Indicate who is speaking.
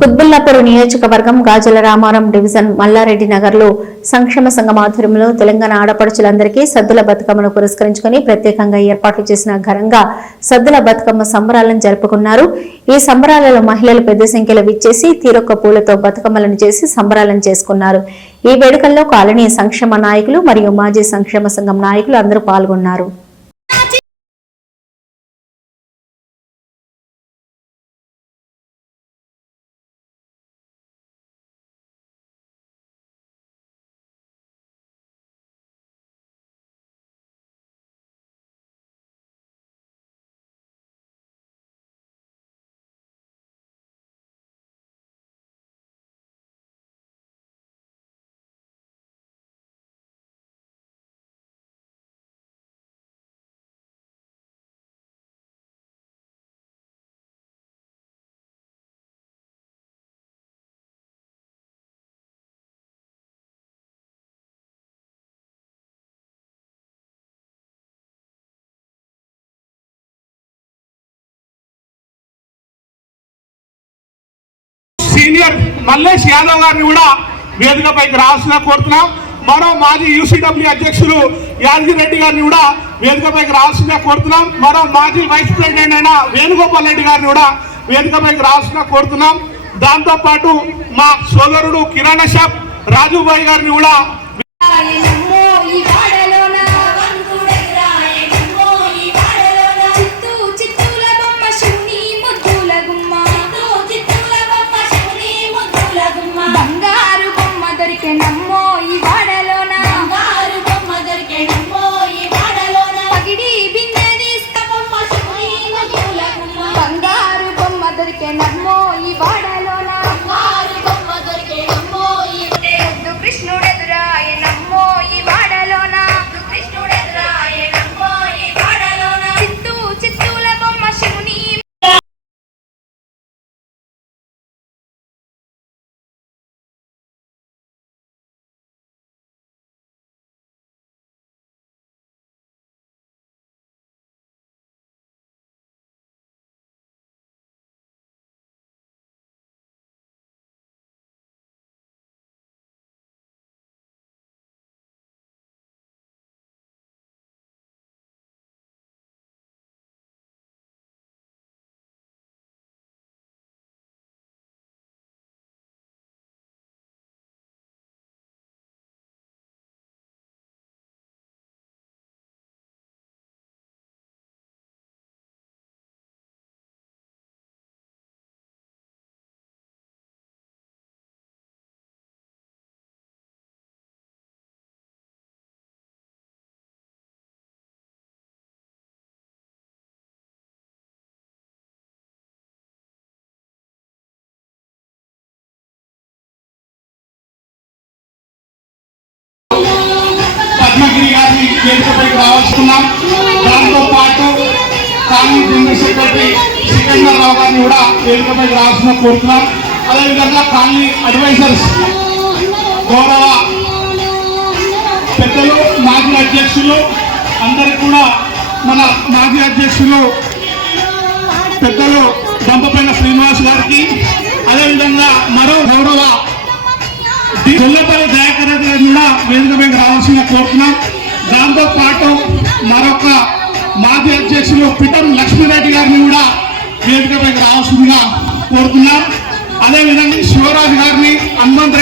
Speaker 1: కుత్బుల్లాపూర్ నియోజకవర్గం గాజుల రామారం డివిజన్ మల్లారెడ్డి నగర్లో సంక్షేమ సంఘం ఆధ్వర్యంలో తెలంగాణ ఆడపడుచులందరికీ సద్దుల బతుకమ్మను పురస్కరించుకుని ప్రత్యేకంగా ఏర్పాట్లు చేసిన ఘనంగా సద్దుల బతుకమ్మ సంబరాలను జరుపుకున్నారు. ఈ సంబరాలలో మహిళలు పెద్ద సంఖ్యలో విచ్చేసి తీరొక్క పూలతో బతుకమ్మలను చేసి సంబరాలను చేసుకున్నారు. ఈ వేడుకల్లో కాలనీ సంక్షేమ నాయకులు మరియు మాజీ సంక్షేమ సంఘం నాయకులు అందరూ పాల్గొన్నారు.
Speaker 2: సీనియర్ మల్లేష్ యాదవ్ గారిని కూడా వేదికపైకి రావాల్సిన కోరుతున్నాం. మరో మాజీ యూసీడబ్ల్యూ అధ్యక్షులు యాదగిరి రెడ్డి గారిని కూడా వేదికపైకి రావాల్సిన కోరుతున్నాం. మరో మాజీ వైస్ ప్రెసిడెంట్ అయిన వేణుగోపాల్ రెడ్డి గారిని కూడా వేదికపైకి రావాల్సిన కోరుతున్నాం. దాంతోపాటు మా సోదరుడు కిరాణా షాప్ రాజుబాయి గారిని కూడా పద్మగిరి గారిని వేదికపైకి రావాల్సుకున్నాం. దాంతో పాటు కాంగ్రెస్ జనరల్ సెక్రటరీ సికందర్రావు గారిని కూడా వేదికపైకి రావాల్సిన కోరుతున్నాం. అదేవిధంగా కాలనీ అడ్వైజర్స్ గౌరవ పెద్దలు మాజీ అధ్యక్షులు అందరికి కూడా మన మాజీ అధ్యక్షులు పెద్దలు దంపపైన శ్రీనివాస్ గారికి అదేవిధంగా మరో గౌరవ జిల్లా దయాకర్ రెడ్డి గారిని కూడా వేదిక మీద రావాల్సిన కోరుతున్నాం. దాంతో పాటు మరొక మాజీ అధ్యక్షులు పితం లక్ష్మీరెడ్డి గారిని కూడా వేదిక మీద రావాల్సిందిగా కోరుతున్నాం. అదేవిధంగా శివరాజు గారిని హనుమంత్